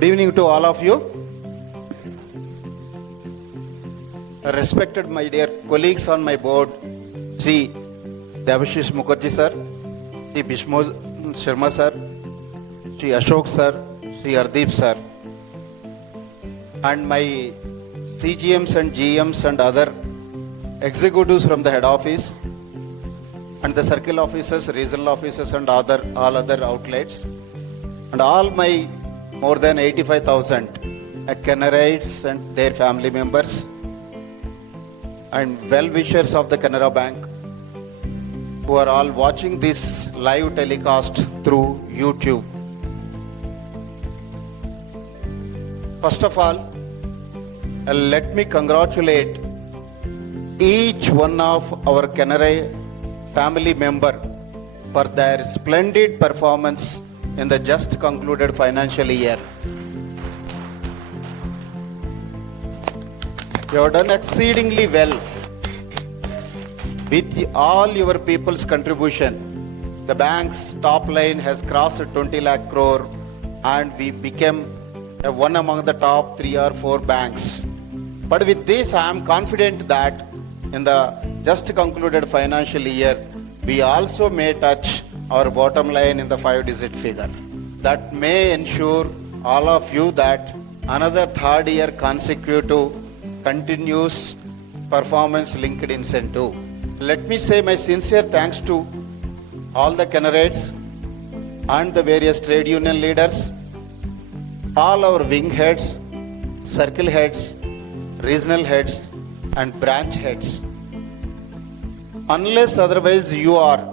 Good evening to all of you. Respected my dear colleagues on my board, Sri Devashish Mukherjee sir, Sri Bishmo Sharma sir, Sri Ashok sir, Sri Hardeep sir, and my CGMs and GMs and other executives from the head office and the circle officers, regional officers and all other outlets, and all my more than 85,000 Canarites and their family members and well-wishers of the Canara Bank who are all watching this live telecast through YouTube. First of all, let me congratulate each one of our Canara family member for their splendid performance in the just concluded financial year. You have done exceedingly well. With all your people's contribution, the bank's top line has crossed 20 lakh crore and we became one among the top 3 or 4 banks. But with this, I am confident that in the just concluded financial year, we also may touch our bottom line in the 5-digit figure. That may ensure all of you that another 3rd year consecutive continuous performance linked incentive. Let me say my sincere thanks to all the Canarites and the various trade union leaders, all our wing heads, circle heads, regional heads and branch heads. Unless otherwise you are,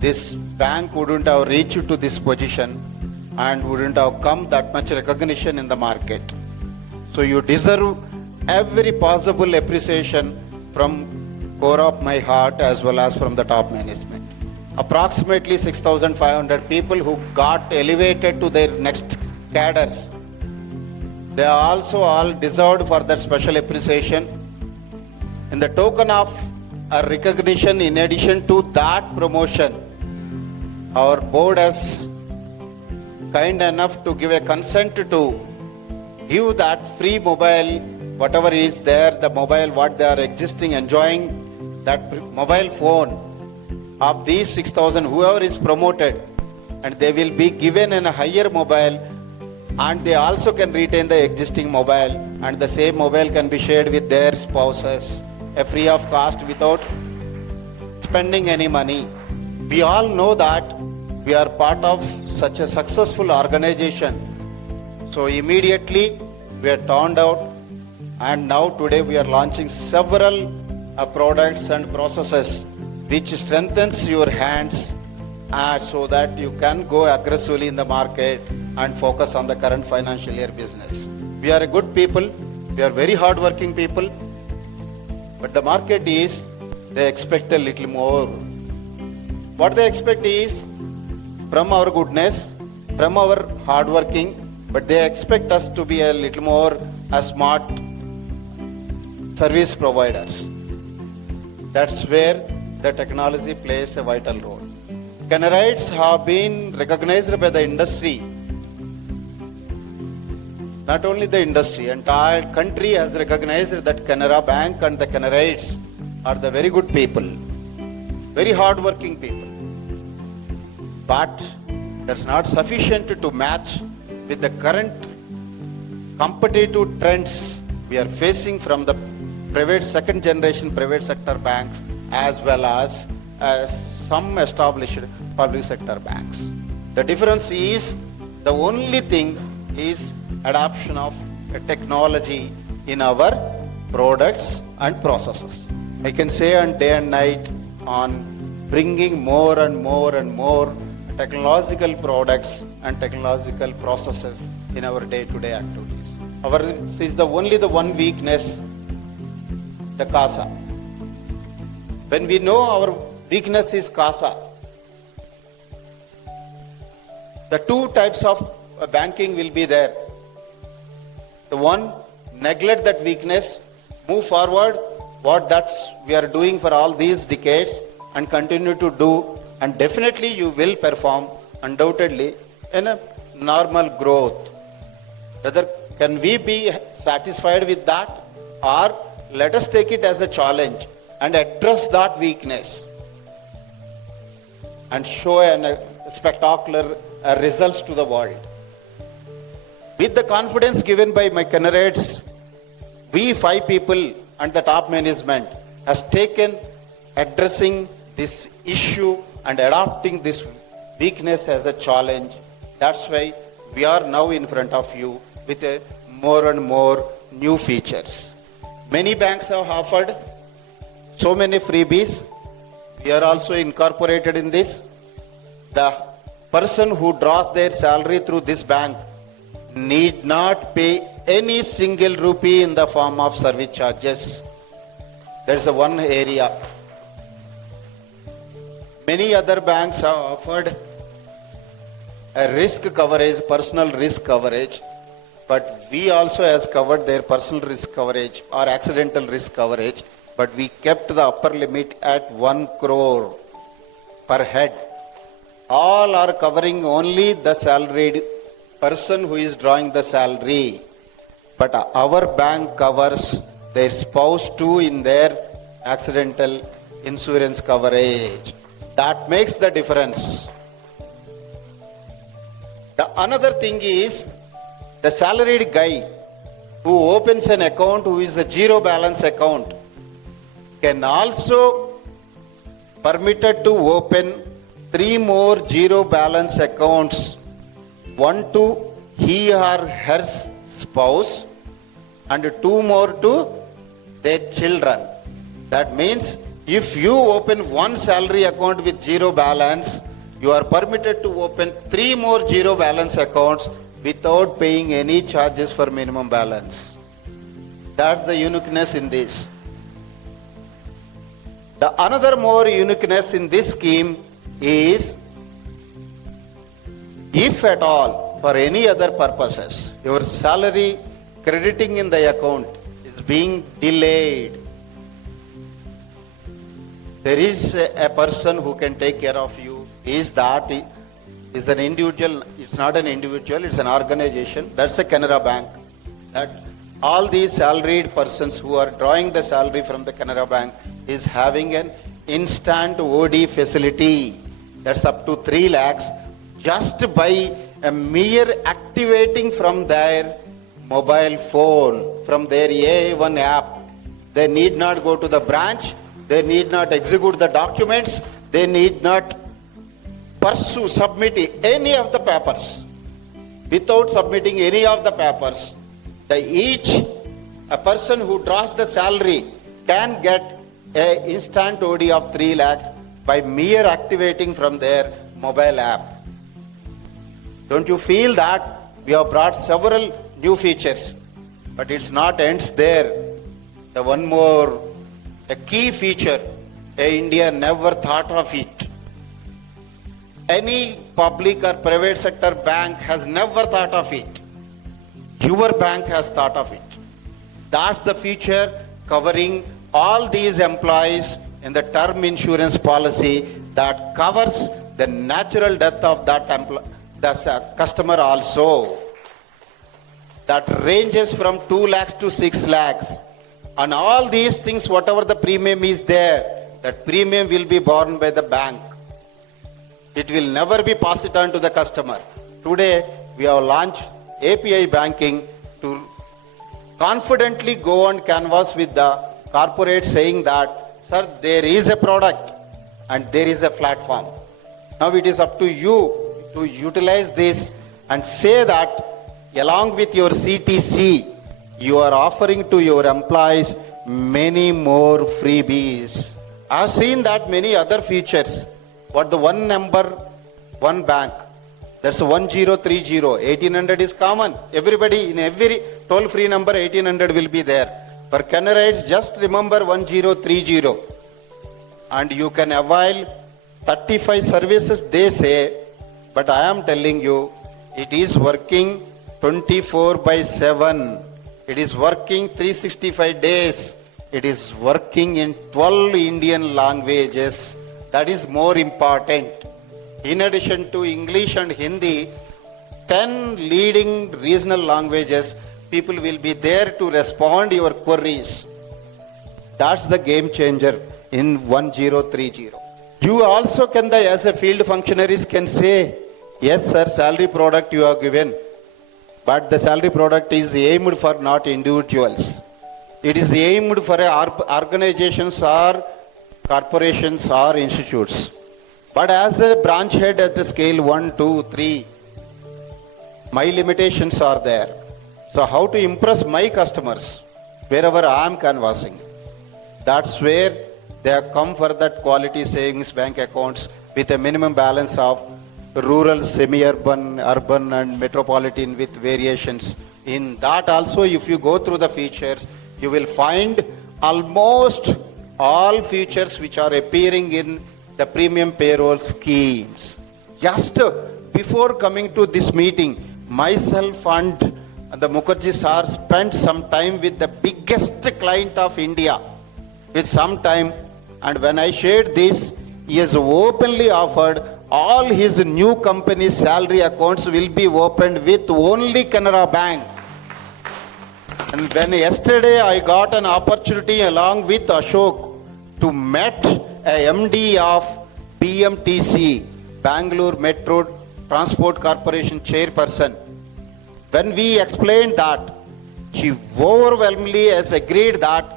this bank wouldn't have reached to this position and wouldn't have come that much recognition in the market. So you deserve every possible appreciation from core of my heart as well as from the top management. Approximately 6,500 people who got elevated to their next cadres. They are also all deserved for their special appreciation. In the token of a recognition, in addition to that promotion, our board has kind enough to give a consent to give that free mobile, whatever is there, the mobile, what they are existing, enjoying, that mobile phone of these 6,000, whoever is promoted, and they will be given a higher mobile, and they also can retain the existing mobile, and the same mobile can be shared with their spouses, free of cost without spending any money. We all know that we are part of such a successful organization. So immediately we are turned out, and now today we are launching several products and processes which strengthens your hands so that you can go aggressively in the market and focus on the current financial year business. We are a good people, we are very hardworking people, but the market is, they expect a little more. What they expect is from our goodness, from our hard working, but they expect us to be a little more as smart service providers. That's where the technology plays a vital role. Canarites have been recognized by the industry. Not only the industry, entire country has recognized that Canara Bank and the Canarites are the very good people, very hard-working people. But that's not sufficient to match with the current competitive trends we are facing from the private second generation private sector banks as well as some established public sector banks. The difference is, the only thing is adoption of a technology in our products and processes. I can say on day and night on bringing more and more and more technological products and technological processes in our day-to-day activities. Our is the one weakness, the CASA. When we know our weakness is CASA, the 2 types of banking will be there. The one, neglect that weakness, move forward, what that's we are doing for all these decades and continue to do, and definitely you will perform undoubtedly in a normal growth. Whether can we be satisfied with that, or let us take it as a challenge and address that weakness and show spectacular results to the world. With the confidence given by my Canarates, we 5 people and the top management has taken addressing this issue and adopting this weakness as a challenge. That's why we are now in front of you with a more and more new features. Many banks have offered so many freebies. We are also incorporated in this. The person who draws their salary through this bank need not pay any single rupee in the form of service charges. There is one area. Many other banks have offered a risk coverage, personal risk coverage, but we also has covered their personal risk coverage or accidental risk coverage, but we kept the upper limit at 1 crore per head. All are covering only the salaried person who is drawing the salary, but our bank covers their spouse too in their accidental insurance coverage. That makes the difference. The another thing is, the salaried guy who opens an account, who is a zero balance account, can also permitted to open 3 more zero balance accounts, one to he or her spouse and 2 more to their children. That means if you open one salary account with zero balance, you are permitted to open 3 more zero balance accounts without paying any charges for minimum balance. That's the uniqueness in this. The another more uniqueness in this scheme is, if at all, for any other purposes, your salary crediting in the account is being delayed, there is a person who can take care of you. Is an individual? It's not an individual, it's an organization. That's a Canara Bank. That all these salaried persons who are drawing the salary from the Canara Bank is having an instant OD facility. That's up to 3 lakhs just by a mere activating from their mobile phone, from their AA1 app. They need not go to the branch. They need not execute the documents. They need not submit any of the papers. Without submitting any of the papers, a person who draws the salary can get an instant OD of 3 lakhs by mere activating from their mobile app. Don't you feel that we have brought several new features? But it's not ends there. The one more, a key feature, India never thought of it. Any public or private sector bank has never thought of it. Your bank has thought of it. That's the feature covering all these employees in the term insurance policy that covers the natural death of that customer also. That ranges from 2 lakhs to 6 lakhs. And all these things, whatever the premium is there, that premium will be borne by the bank. It will never be passed on to the customer. Today, we have launched API banking to confidently go on canvas with the corporate saying that, sir, there is a product and there is a platform. Now it is up to you to utilize this and say that along with your CTC, you are offering to your employees many more freebies. I have seen that many other features. What the one number, one bank. That's 1030. 1800 is common. Everybody in every toll-free number 1800 will be there. For Canara, just remember 1030. And you can avail 35 services, they say. But I am telling you, it is working 24/7. It is working 365 days. It is working in 12 Indian languages. That is more important. In addition to English and Hindi, 10 leading regional languages. People will be there to respond your queries. That's the game changer in 1030. You also can, as a field functionaries, can say, yes sir, salary product you have given, but the salary product is aimed for not individuals. It is aimed for organizations or corporations or institutes. But as a branch head at the scale 1, 2, 3, my limitations are there. So how to impress my customers wherever I am canvassing? That's where they have come for that quality savings bank accounts with a minimum balance of rural, semi-urban, urban and metropolitan with variations. In that also, if you go through the features, you will find almost all features which are appearing in the premium payroll schemes. Just before coming to this meeting, myself and the Mukherjee sir spent some time with the biggest client of India with some time, and when I shared this, he has openly offered all his new company's salary accounts will be opened with only Canara Bank. And when yesterday I got an opportunity along with Ashok to meet a MD of BMTC, Bangalore Metro Transport Corporation chairperson. When we explained that, she overwhelmingly has agreed that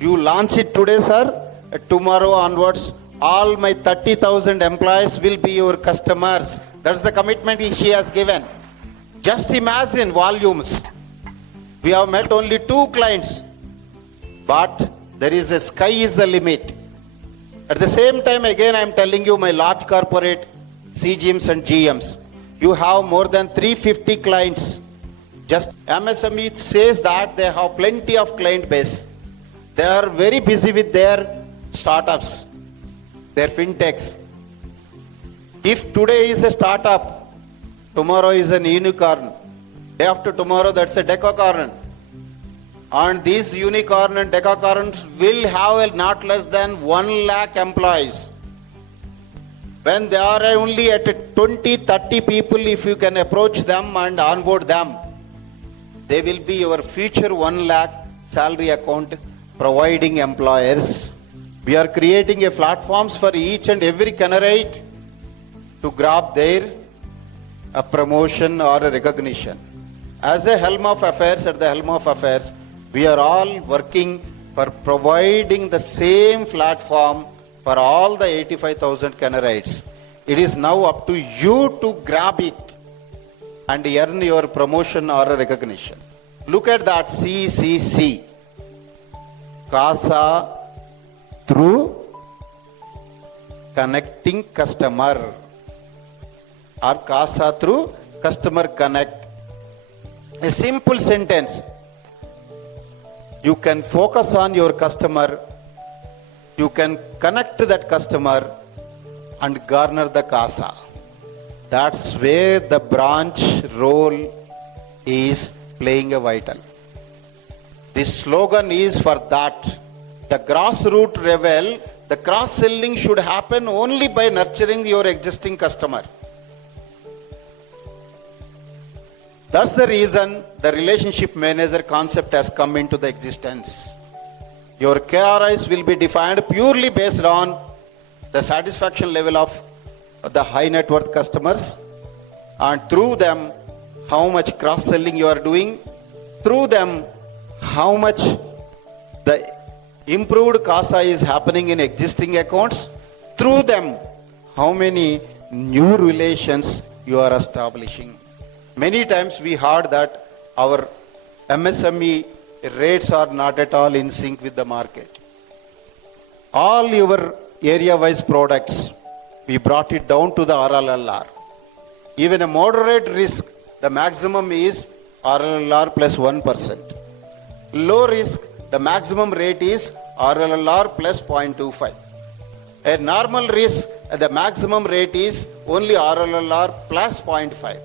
you launch it today, sir. Tomorrow onwards, all my 30,000 employees will be your customers. That's the commitment she has given. Just imagine volumes. We have met only 2 clients, but there is a sky is the limit. At the same time, again, I am telling you, my large corporate CGMs and GMs, you have more than 350 clients. Just MSME says that they have plenty of client base. They are very busy with their startups, their fintechs. If today is a startup, tomorrow is an unicorn. Day after tomorrow, that's a decacorn. And these unicorn and decacorns will have not less than 1 lakh employees. When they are only at 20, 30 people, if you can approach them and onboard them, they will be your future 1 lakh salary account providing employers. We are creating a platforms for each and every Canarite to grab their a promotion or a recognition. As a helm of affairs, at the helm of affairs, we are all working for providing the same platform for all the 85,000 Canarites. It is now up to you to grab it and earn your promotion or a recognition. Look at that CCC. CASA through connecting customer, or CASA through customer connect. A simple sentence. You can focus on your customer, you can connect to that customer and garner the CASA. That's where the branch role is playing a vital. This slogan is for that. The grassroots level, the cross-selling should happen only by nurturing your existing customer. That's the reason the relationship manager concept has come into the existence. Your KRIs will be defined purely based on the satisfaction level of the high net worth customers, and through them how much cross-selling you are doing, through them how much the improved CASA is happening in existing accounts, through them how many new relations you are establishing. Many times we heard that our MSME rates are not at all in sync with the market. All your area-wise products, we brought it down to the RLLR. Even a moderate risk, the maximum is RLLR plus 1%. Low risk, the maximum rate is RLLR plus 0.25. A normal risk, the maximum rate is only RLLR plus 0.5.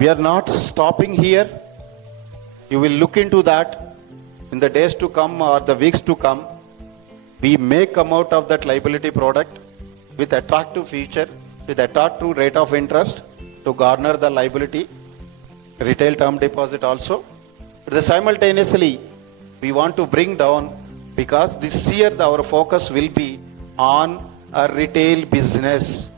We are not stopping here. You will look into that in the days to come or the weeks to come. We may come out of that liability product with attractive feature, with attractive rate of interest, to garner the liability, retail term deposit also. But simultaneously, we want to bring down, because this year our focus will be on a retail business,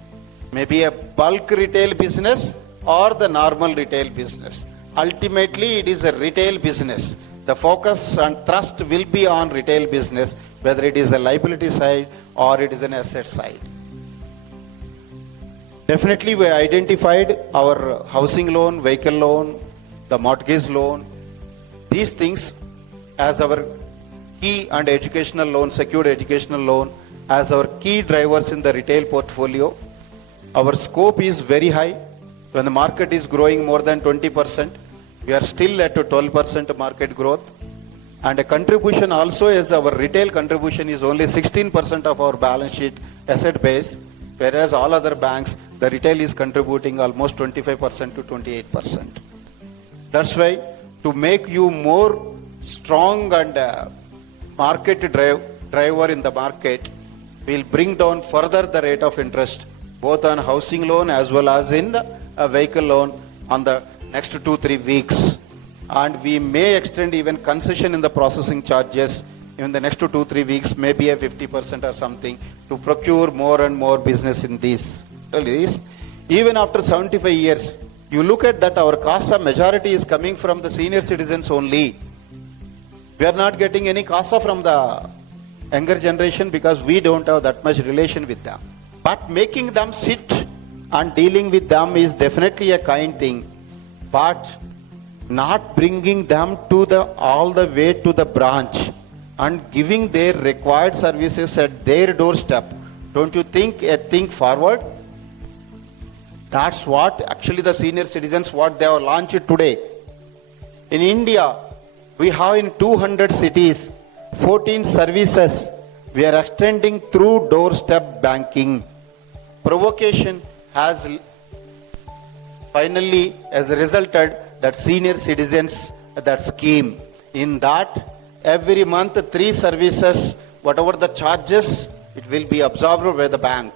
maybe a bulk retail business or the normal retail business. Ultimately, it is a retail business. The focus and thrust will be on retail business, whether it is a liability side or it is an asset side. Definitely, we identified our housing loan, vehicle loan, the mortgage loan, these things as our key, and educational loan, secured educational loan, as our key drivers in the retail portfolio. Our scope is very high. When the market is growing more than 20%, we are still at a 12% market growth. And a contribution also is our retail contribution is only 16% of our balance sheet asset base, whereas all other banks, the retail is contributing almost 25% to 28%. That's why, to make you more strong and market driver in the market, we'll bring down further the rate of interest, both on housing loan as well as in the vehicle loan on the next 2-3 weeks. And we may extend even concession in the processing charges in the next 2-3 weeks, maybe a 50% or something, to procure more and more business in these. Even after 75 years, you look at that, our CASA majority is coming from the senior citizens only. We are not getting any CASA from the younger generation because we don't have that much relation with them. But making them sit and dealing with them is definitely a kind thing. But not bringing them to all the way to the branch and giving their required services at their doorstep. Don't you think a think forward? That's what actually the senior citizens, what they have launched today. In India, we have in 200 cities, 14 services we are extending through doorstep banking. Provocation has finally as resulted that senior citizens, that scheme. In that, every month 3 services, whatever the charges, it will be absorbed by the bank.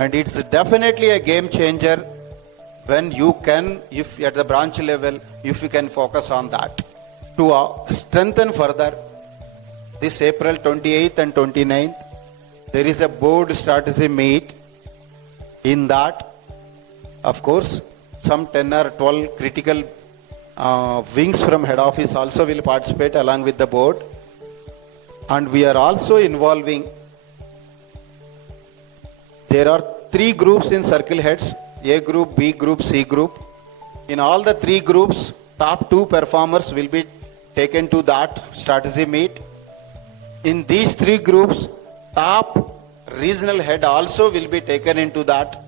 And it's definitely a game changer when you can, if at the branch level, if you can focus on that. To strengthen further, this April 28th and 29th, there is a board strategy meet. In that, of course, some 10 or 12 critical wings from head office also will participate along with the board. And we are also involving, there are 3 groups in circle heads, A group, B group, C group. In all the 3 groups, top 2 performers will be taken to that strategy meet. In these 3 groups, top regional head also will be taken into that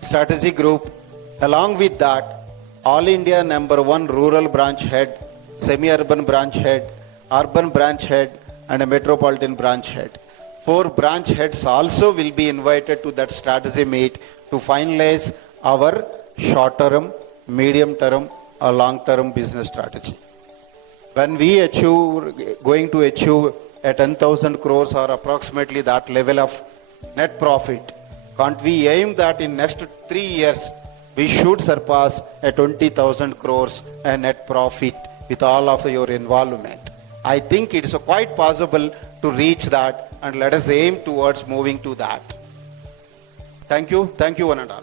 strategy group. Along with that, All India number 1 rural branch head, semi-urban branch head, urban branch head, and a metropolitan branch head. 4 branch heads also will be invited to that strategy meet to finalize our short-term, medium-term, or long-term business strategy. When we going to achieve a 10,000 crores or approximately that level of net profit, can't we aim that in next 3 years we should surpass a 20,000 crores a net profit with all of your involvement? I think it is quite possible to reach that, and let us aim towards moving to that. Thank you one and all.